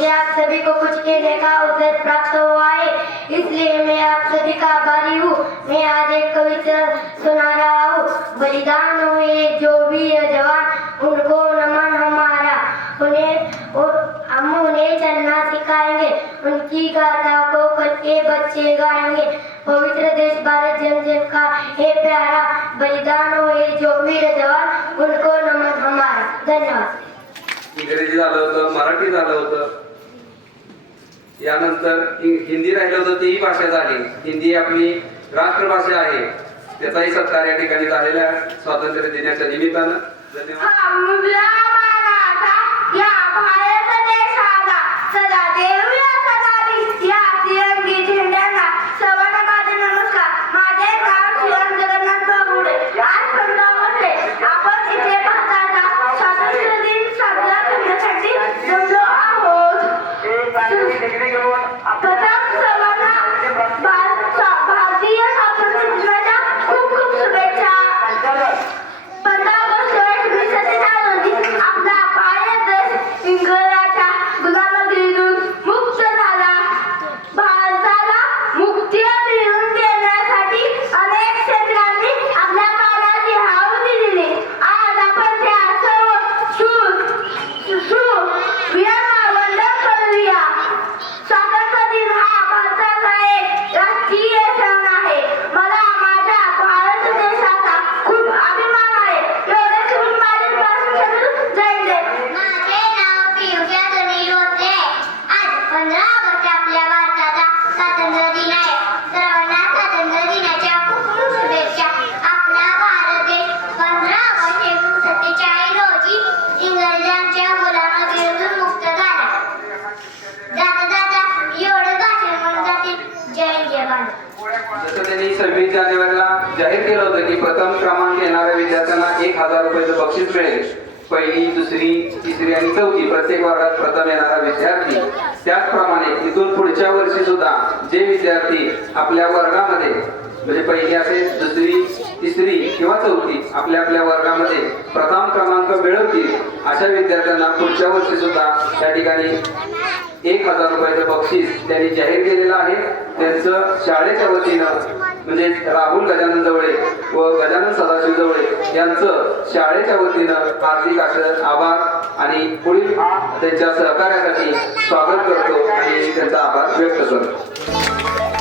मुझे आप सभी को कुछ कहने का अवसर प्राप्त हुआ है, इसलिए मैं आप सभी का आभारी हूँ। मैं आज एक कविता सुना रहा हूँ। बलिदान हुए जो वीर जवान, उनको नमन हमारा। हम उन्हें चलना सिखाएंगे, उनकी गाथा को कल के बच्चे गाएंगे। पवित्र देश भारत जन जन का है प्यारा, बलिदान हुए जो वीर जवान, उनको नमन हमारा। धन्यवाद। इंग्रजी झालं होतं, मराठी झालं होतं, यानंतर हिंदी राहिलं होतं, तेही भाषा झाली। हिंदी आपली राष्ट्रभाषा आहे, त्याचाही सत्कार या ठिकाणी झालेला आहे स्वातंत्र्य दिनाच्या निमित्तानं। धन्यवाद। जसं त्यांनी 26 जानेवारीला जाहीर केलं होतं की प्रथम क्रमांक येणाऱ्या विद्यार्थ्यांना 1000 रुपयाचं बक्षीस मिळेल। पहिली, दुसरी, तिसरी आणि चौथी प्रत्येक वर्गात प्रथम येणारा विद्यार्थी, त्याचप्रमाणे इथून पुढच्या वर्षी सुद्धा जे विद्यार्थी आपल्या वर्गामध्ये म्हणजे पहिली असेल, दुसरी, तिसरी किंवा चौथी आपल्या आपल्या वर्गामध्ये प्रथम क्रमांक मिळवतील अशा विद्यार्थ्यांना पुढच्या वर्षी सुद्धा त्या ठिकाणी 1000 रुपयाचं बक्षीस त्यांनी जाहीर केलेलं आहे। त्यांचं शाळेच्या वतीनं म्हणजे राहुल गजानन जवळे व गजानन सदाशिव जवळे यांचं शाळेच्या वतीनं हार्दिक आभार आणि पुढील त्यांच्या सहकार्यासाठी स्वागत करतो आणि त्यांचा आभार व्यक्त करतो।